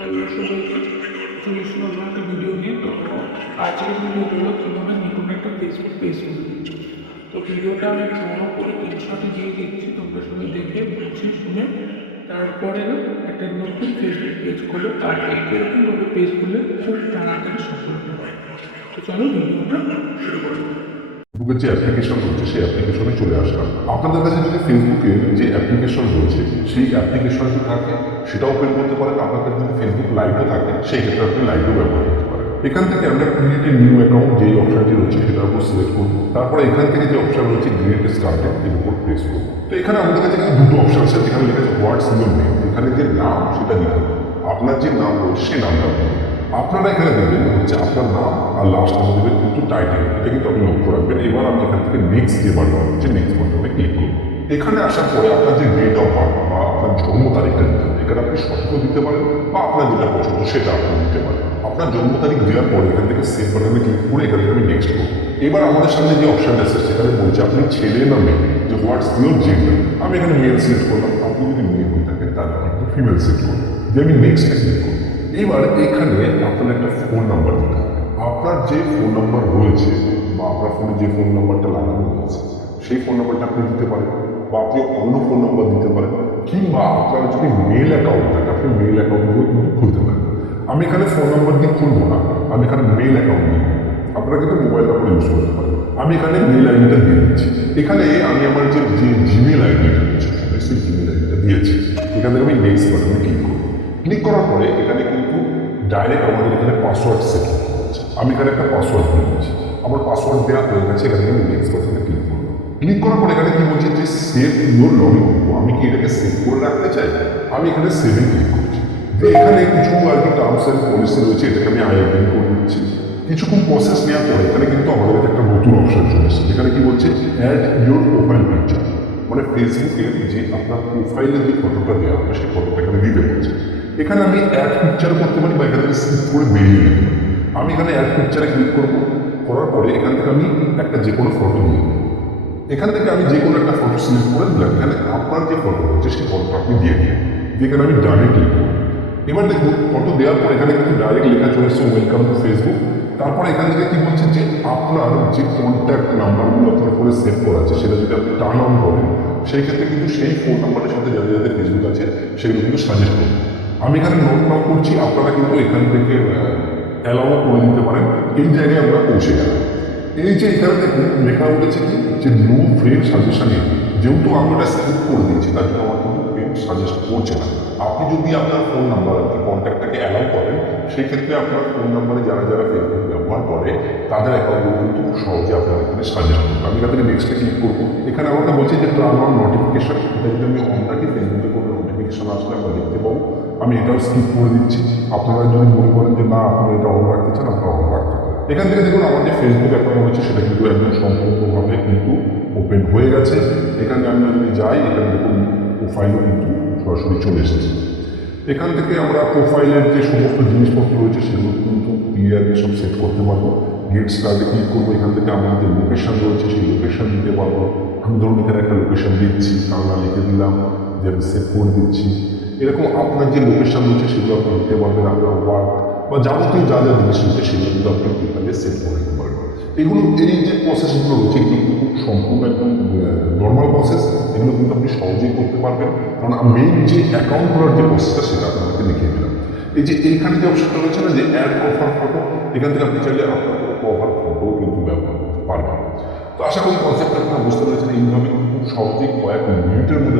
Hello সবাইকে, চলে এসেছি নতুন একটা ভিডিও নিয়ে। তো আজকের ভিডিওটা হলো কীভাবে নতুন একটা ফেসবুক পেজ খুলে দিচ্ছি। তো ভিডিওটা আমি পুরো করে ইনশর্টে দিয়ে দিচ্ছি, তোমরা সবাই দেখে বুঝে শুনে তারপরে একটা নতুন ফেসবুক পেজ খোলো। আর এরকমভাবে পেজ খুললে খুব তাড়াতাড়ি সফল হতে পারে। তো চলো ভিডিওটা শুরু করা যাক। ফেসবুকের যে অ্যাপ্লিকেশন রয়েছে সেই অ্যাপ্লিকেশনে চলে আসলাম। আপনাদের কাছে যদি ফেসবুকের যে অ্যাপ্লিকেশন রয়েছে সেই অ্যাপ্লিকেশনটি থাকে সেটাও ওপেন করতে পারেন। আপনার কাছে যদি ফেসবুক লাইভও থাকে সেই ক্ষেত্রে আপনি লাইভও ব্যবহার করতে পারেন। এখান থেকে আমরা ক্রিয়েট এ নিউ অ্যাকাউন্ট যেই অপশনটি রয়েছে সেটার উপর সিলেক্ট করবো। তারপরে এখান থেকে যে অপশন রয়েছে ক্রিয়েট স্টার্টেড এর উপর প্রেস করবো। তো এখানে আমাদের কাছে কিন্তু দুটো অপশন আছে, যেখানে লেখা আছে হোয়াটস ইউর নেম। এখানে যে নাম সেটা দিতে হবে, আপনার যে নাম রয়েছে সেই নামটা দিতে হবে। আপনারা এখানে দেবেন হচ্ছে আপনার নাম আর লাস্ট নাম দেবেন কিন্তু টাইটেল, এটা কিন্তু আপনি লক্ষ্য রাখবেন। এবার আমি এখান থেকে নেক্সট যে বাটন হচ্ছে নেক্সট বাটনে ক্লিক করব। এখানে আসার পরে আপনার যে ডেট অফ বার্থ বা আপনার জন্ম তারিখটা দিতে হবে। এখানে আপনি সঠিকও দিতে পারেন বা আপনার যেটা পছন্দ সেটা আপনি দিতে পারেন। আপনার জন্ম তারিখ দেওয়ার পরে এখান থেকে সেভ বাটনে ক্লিক করে এখান থেকে আমি নেক্সট করবো। এবার আমাদের সামনে যে অপশন আছে সেখানে বলছে আপনি ছেলে না মেয়ে, যে হোয়াটস ইউর জেন্ডার। আমি এখানে মেল সিলেক্ট করলাম। আপনি যদি মেয়ে হয়ে থাকেন তাহলে আপনি ফিমেল সিলেক্ট করবেন, যে আমি নেক্সটে ক্লিক করবো। এবার এখানে আপনার একটা ফোন নাম্বার দিতে হবে। আপনার যে ফোন নাম্বার রয়েছে বা আপনার ফোনে যে ফোন নাম্বারটা লাগানো রয়েছে সেই ফোন নাম্বারটা আপনি দিতে পারেন, বা আপনি অন্য ফোন নাম্বার দিতে পারেন, কিংবা আপনার যদি মেল অ্যাকাউন্ট থাকে আপনি মেল অ্যাকাউন্ট দিয়ে কিন্তু খুলতে পারেন। আমি এখানে ফোন নাম্বার দিয়ে খুলবো না, আমি এখানে মেল অ্যাকাউন্ট দিয়ে খুলবো। আপনারা কিন্তু মোবাইল নাম্বার ইউজ করতে পারেন। আমি এখানে মেল আইডিটা দিয়ে দিচ্ছি। এখানে আমি আমার যে জিমেল আইডিটা রয়েছে সেই জিমেল আইডিটা দিয়েছি। এখান থেকে আমি নেক্সট বাটনে ক্লিক করবো। ক্লিক করার পরে এখানে কিন্তু ডাইরেক্ট আমাদের এখানে পাসওয়ার্ড সেট করতে হচ্ছে। আমি এখানে একটা পাসওয়ার্ড দিয়ে দিচ্ছি। আমার পাসওয়ার্ড দেওয়া হয়ে গেছে। এখানে আমি নেক্সট বাটনে ক্লিক করবো। ক্লিক করার পরে এখানে কি বলছে যে সেভ ইউর লগইন করবো। আমি কি এটাকে সেভ করে রাখতে চাই? আমি এখানে সেভে ক্লিক করছি। এখানে কিছু আর কি টার্মস অ্যান্ড পলিসি রয়েছে, এটাকে আমি আইএগ্রি করে দিচ্ছি। কিছুক্ষণ প্রসেস নেওয়ার পরে এখানে কিন্তু আমাদের কাছে একটা নতুন অপশন চলে এসেছে। এখানে কি বলছে অ্যাড ইউর প্রোফাইল পিকচার, মানে ফেসবুকের যে আপনার প্রোফাইলের যে ফটোটা দেওয়া হবে সেই ফটোটা এখানে দিতে বলছে। এখানে আমি অ্যাড পিকচার করতে পারি বা এখান থেকে স্কিপ করে বেরিয়ে যেতে পারি। আমি এখানে অ্যাড পিকচারে ক্লিক করবো। করার পরে এখান থেকে আমি একটা যে কোনো ফটো দিয়ে দেবো। এখান থেকে আমি যে কোনো একটা ফটো সিলেক্ট করে দিলাম। এখানে আপনার যে ফটো রয়েছে সেই ফটোটা আপনি দিয়ে দিন। এখানে আমি ডানে ক্লিক করবো। এবার দেখুন ফটো দেওয়ার পর এখানে কিন্তু ডাইরেক্ট লেখা চলে এসছে ওয়েলকাম টু ফেসবুক। তারপরে এখান থেকে কি বলছে যে আপনার যে কন্ট্যাক্ট নাম্বারগুলো আপনার ফোনে সেভ করা আছে সেটা যদি আপনি টার্ন অন করেন সেই ক্ষেত্রে কিন্তু সেই ফোন নাম্বারের সাথে যাদের যাদের ফেসবুক আছে সেগুলো কিন্তু সাজেস্ট করবে। আমি এখানে নোট নাও করছি, আপনারা কিন্তু এখান থেকে অ্যালাউ করে দিতে পারেন। এই জায়গায় আমরা পৌঁছে গেলাম। এই যে এখানে দেখুন লেখা উঠেছে কি যে নো ফ্রেন্ড সাজেশনে, যেহেতু আমি এটা স্কিপ করে দিয়েছি তার জন্য আমার কিন্তু ফ্রেন্ড সাজেস্ট করছে না। আপনি যদি আপনার ফোন নাম্বার আর কি কন্ট্যাক্টটাকে অ্যালাউ করেন সেই ক্ষেত্রে আপনার ফোন নাম্বারে যারা যারা ফেসবুক ব্যবহার করে তাদের অ্যাকাউন্টগুলো কিন্তু খুব সহজে আপনার এখানে সাজেস্ট করবে। আমি এখান থেকে নেক্সটে ক্লিক করবো। এখানে আমাকে বলছে যে টার্ন অন নোটিফিকেশন, এটা যদি আমি অন রাখি ফেসবুকে কোনো নোটিফিকেশন আসলে আমরা দেখতে পাবো। আমি এটাও স্কিপ করে দিচ্ছি। আপনারা যদি মনে করেন যে না আপনারা এটা অন রাখতে চান আপনারা অন রাখতে পারেন। এখান থেকে দেখুন আমার যে ফেসবুক অ্যাকাউন্ট রয়েছে সেটা কিন্তু একদম সম্পূর্ণভাবে কিন্তু ওপেন হয়ে গেছে। এখানে আমরা যদি যাই এখানে দেখুন প্রোফাইলও কিন্তু সরাসরি চলে এসেছে। এখান থেকে আমরা প্রোফাইলের যে সমস্ত জিনিসপত্র রয়েছে সেগুলো কিন্তু ক্লিয়ারলি সব সেট করতে পারবো। গেট স্টার্টে ক্লিক করবো। এখান থেকে আমাদের যে লোকেশন রয়েছে সেই লোকেশন দিতে পারবো। আমি ধরুন এখানে একটা লোকেশন দিচ্ছি, বাংলা লিখে দিলাম যে আমি সেভ করে দিচ্ছি। এরকম আপনার যে লোকেশন রয়েছে সেগুলো আপনি দিতে পারবেন। আপনার ওয়ার্ক বা যাবতীয় যা যা জিনিস রয়েছে সেগুলো কিন্তু আপনি এখানে সেট করে দিতে পারবেন। এগুলো এই যে প্রসেসগুলো রয়েছে এগুলো কিন্তু খুব সম্পূর্ণ একদম নর্মাল প্রসেস। এগুলো কিন্তু আপনি সহজেই করতে পারবেন, কারণ মেইন যে অ্যাকাউন্ট করার যে প্রসেসটা সেটা আপনাদেরকে দেখিয়ে দিলাম। এই যে এইখানে যে অপশনটা রয়েছে না যে অ্যাড প্রোফাইল ফটো, এখান থেকে আপনি চাইলে আপনার প্রোফাইল ফটোও কিন্তু ব্যবহার করতে পারবেন। তো আশা করি কনসেপ্টটা আপনারা বুঝতে পেরেছেন। এইভাবে খুব সহজেই কয়েক মিনিটের মধ্যে